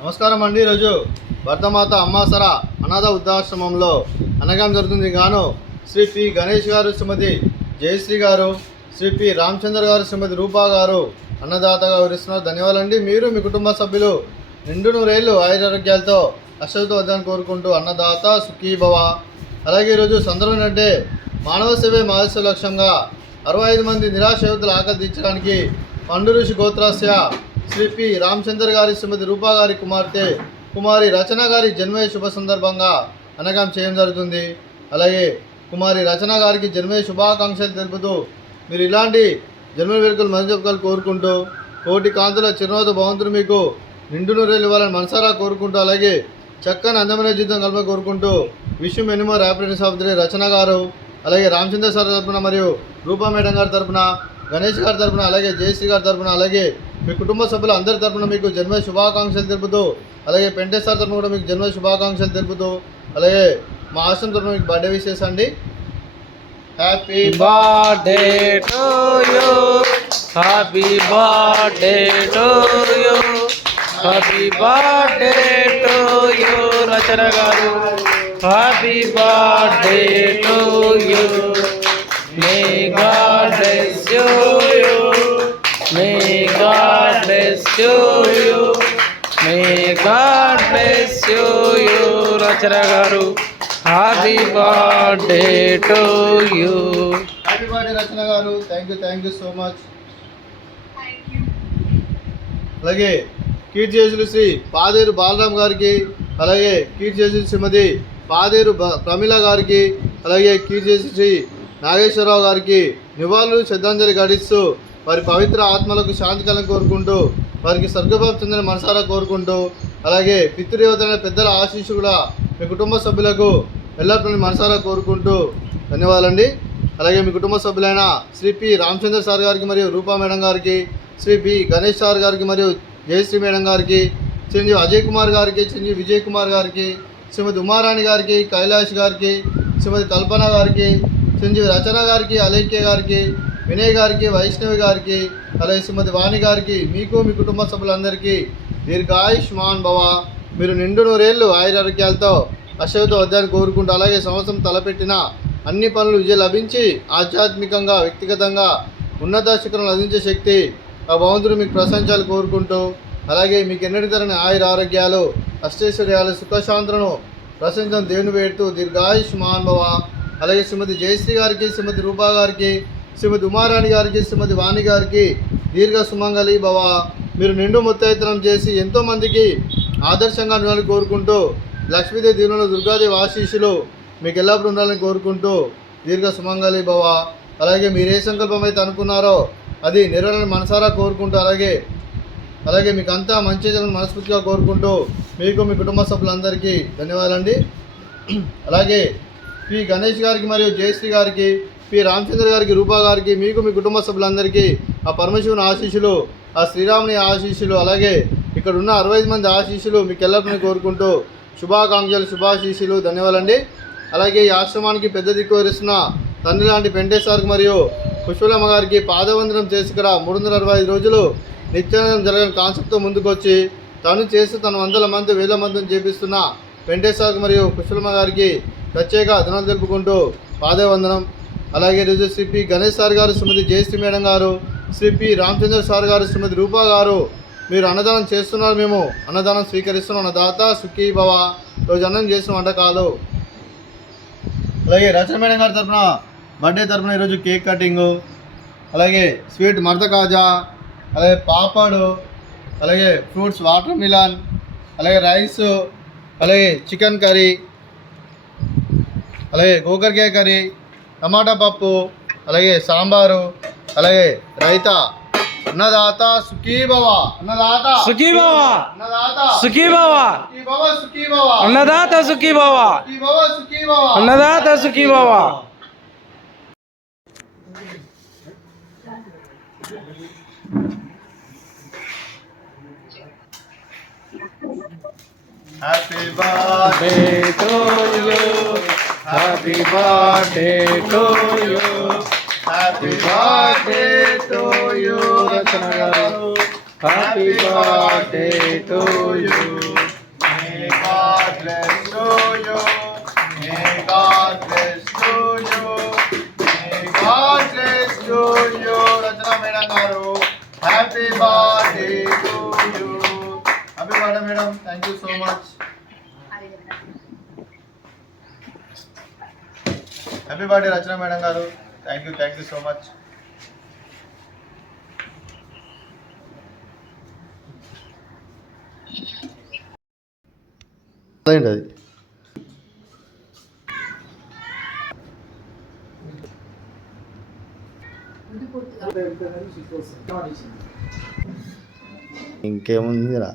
నమస్కారం అండి. ఈరోజు భర్తమాత అమ్మాసర అనాథ వృద్ధాశ్రమంలో అనగాం జరుగుతుంది. గాను శ్రీ పి గణేష్ గారు, శ్రీమతి జయశ్రీ గారు, శ్రీ పి రామచంద్ర గారు, శ్రీమతి రూపా గారు అన్నదాతగా వివరిస్తున్నారు. ధన్యవాదాలండి. మీరు మీ కుటుంబ సభ్యులు నిండు నూరేళ్లు ఆయురారోగ్యాలతో అశ్వతో వద్దని కోరుకుంటూ అన్నదాత సుఖీభవ. అలాగే ఈరోజు సందర్భం ఏంటంటే మానవ సేవే మహర్షి లక్ష్యంగా 65 మంది నిరాశ యువతులు ఆకలి తీర్చడానికి పండు ఋషి గోత్రాస్య శ్రీ పి రామచంద్ర గారి, శ్రీమతి రూపా గారి కుమార్తె కుమారి రచన గారి జన్మదిన శుభ సందర్భంగా అనగాం చేయడం జరుగుతుంది. అలాగే కుమారి రచన గారికి జన్మదిన శుభాకాంక్షలు తెలుపుతూ మీరు ఇలాంటి జన్మ వేడుకలు మరింత కోరుకుంటూ కోటి కాంతుల చిరునవ్వుతో భగవంతుడు మీకు నిండు నూరేళ్ళు ఇవ్వాలని మనసారా కోరుకుంటూ, అలాగే చక్కని అందమైన జీవితం కల్ప కోరుకుంటూ wish many more happiness of the day Rachana గారు, అలాగే రామచంద్ర సార్ తరపున మరియు రూపా మేడం గారి తరపున, గణేష్ గారి తరపున, అలాగే జయశ్రీ గారి తరపున, అలాగే మీ కుటుంబ సభ్యులు అందరి తరపున మీకు జన్మదిన శుభాకాంక్షలు తెలుపుతూ, అలాగే పెంటే సార్ తరపున కూడా మీకు జన్మదిన శుభాకాంక్షలు తెలుపుతూ, అలాగే మా ఆశ్రమం తరపున మీకు బర్త్డే విషెస్ అండి. Happy birthday to you, happy birthday to you, happy birthday to you Rachana గారు, happy birthday to you. May God bless you, may God bless you, may God bless you Rachana గారు, happy birthday to you. Happy birthday Rachana గారు. Thank you so much. అలాగే కీర్తిశేషులు శ్రీ పాదేరు బాలరామ్ గారికి, అలాగే కీర్తిశేషులు శ్రీమతి పాదేరు ప్రమిళ గారికి, అలాగే కీర్తిశేషులు శ్రీ నాగేశ్వరరావు గారికి నివాళులు శ్రద్ధాంజలి ఘటిస్తూ వారి పవిత్ర ఆత్మలకు శాంతి కలను కోరుకుంటూ వారికి స్వర్గభావం చెందిన మనసారా కోరుకుంటూ, అలాగే పితృదేవతలైన పెద్దల ఆశీస్సు కూడా మీ కుటుంబ సభ్యులకు ఎల్లప్పుడూ మనసారా కోరుకుంటూ ధన్యవాదాలండి. అలాగే మీ కుటుంబ సభ్యులైన శ్రీ పి రామచంద్ర సార్ గారికి మరియు రూపా మేడం గారికి, శ్రీ పి గణేష్ సార్ గారికి మరియు జయశ్రీ మేడం గారికి, చిరంజీవి అజయ్ కుమార్ గారికి, చిరంజీవి విజయ్ కుమార్ గారికి, శ్రీమతి ఉమారాణి గారికి, కైలాష్ గారికి, శ్రీమతి కల్పన గారికి, చిరంజీవి రచన గారికి, అలేఖ్య గారికి, వినయ్ గారికి, వైష్ణవి గారికి, అలాగే శ్రీమతి వాణి గారికి, మీకు మీ కుటుంబ సభ్యులందరికీ దీర్ఘాయుష్మాన్ భవ. మీరు నిండు నూరేళ్ళు ఆయురారోగ్యాలతో అశ్వతో వద్దని కోరుకుంటూ, అలాగే సంవత్సరం తలపెట్టిన అన్ని పనులు విజయం లభించి ఆధ్యాత్మికంగా వ్యక్తిగతంగా ఉన్నత శిఖరం లభించే శక్తి ఆ భగవంతుడు మీకు ప్రశంసాలు కోరుకుంటూ, అలాగే మీకు ఎన్నటి తరని ఆయురారోగ్యాలు అష్టైశ్వర్యాలు సుఖశాంతులను ప్రశంసను దేవుని వేడుతూ దీర్ఘాయుష్మాన్ భవ. అలాగే శ్రీమతి జయశ్రీ గారికి, శ్రీమతి రూపా గారికి, శ్రీమతి ఉమారాణి గారికి, శ్రీమతి వాణి గారికి దీర్ఘ సుమంగళి భవ. మీరు నిండు ముత్తైతనం చేసి ఎంతోమందికి ఆదర్శంగా ఉండాలని కోరుకుంటూ, లక్ష్మీదేవి దీవులలో దుర్గాదేవి ఆశీస్సులు మీకు ఎల్లప్పుడూ ఉండాలని కోరుకుంటూ దీర్ఘ సుమంగళి భవ. అలాగే మీరు ఏ సంకల్పం అయితే అనుకున్నారో అది నెరవేరాలని మనసారా కోరుకుంటూ, అలాగే మీకు అంతా మంచి జరగని మనస్ఫూర్తిగా కోరుకుంటూ మీకు మీ కుటుంబ సభ్యులందరికీ ధన్యవాదాలండి. అలాగే పి గణేష్ గారికి మరియు జయశ్రీ గారికి, పి రామచంద్ర గారికి, రూపా గారికి, మీకు మీ కుటుంబ సభ్యులందరికీ ఆ పరమశివుని ఆశీస్సులు, ఆ శ్రీరాముని ఆశీస్సులు, అలాగే ఇక్కడ ఉన్న 65 మంది ఆశీస్సులు మీకు ఎల్లప్పుడూ కోరుకుంటూ శుభాకాంక్షలు, శుభాశీస్సులు, ధన్యవాదాలండి. అలాగే ఈ ఆశ్రమానికి పెద్ద దిక్కు వహిస్తున్న తండ్రి లాంటి పెంటే సార్కి మరియు పుష్పలమ్మ గారికి పాదవందనం చేసి ఇక్కడ 365 రోజులు నిత్యానందం జరగని కాన్సెప్ట్తో ముందుకు వచ్చి తను చేస్తూ తన 100 మంది 1000 మందిని చేపిస్తున్న పెంటే సార్కి మరియు పుష్పలమ్మ గారికి ప్రత్యేక ధనాలు తెలుపుకుంటూ పాదవందనం. అలాగే ఈరోజు శ్రీ పి గణేష్ సార్ గారు, శ్రీమతి జయశ్రీ మేడం గారు, శ్రీ పి రామచంద్ర సార్ గారు, శ్రీమతి రూపా గారు మీరు అన్నదానం చేస్తున్నారు, మేము అన్నదానం స్వీకరిస్తున్నాం. అన్నదాత సుఖీ భవ. రోజు అన్నం చేసిన వంటకాలు. అలాగే రచన మేడం గారి తరఫున బర్త్డే తరఫున ఈరోజు కేక్ కటింగు, అలాగే స్వీట్ మర్ద కాజా, అలాగే పాపడు, అలాగే ఫ్రూట్స్ వాటర్ మిలాన్, అలాగే రైస్, అలాగే చికెన్ కర్రీ, అలాగే గోకరకాయ కర్రీ, టమాటా పప్పు, అలాగే సాంబారు, అలాగే రైతా. అన్నదాత సుఖీ భవ. అన్నదాత సుఖీ భవ, అన్నదాత సుఖీ భవ, సుఖీ భవ, సుఖీ భవ, అన్నదాత సుఖీ భవ, సుఖీ భవ, సుఖీ భవ, అన్నదాత సుఖీ భవ. Happy birthday to you, happy birthday to you, happy birthday to you Rachana గారు. Happy birthday to you. Birthday madam, thank you so much. Happy birthday Rachana madam గారు, థ్యాంక్ యూ సో మచ్. అది ఇంకేముందిరా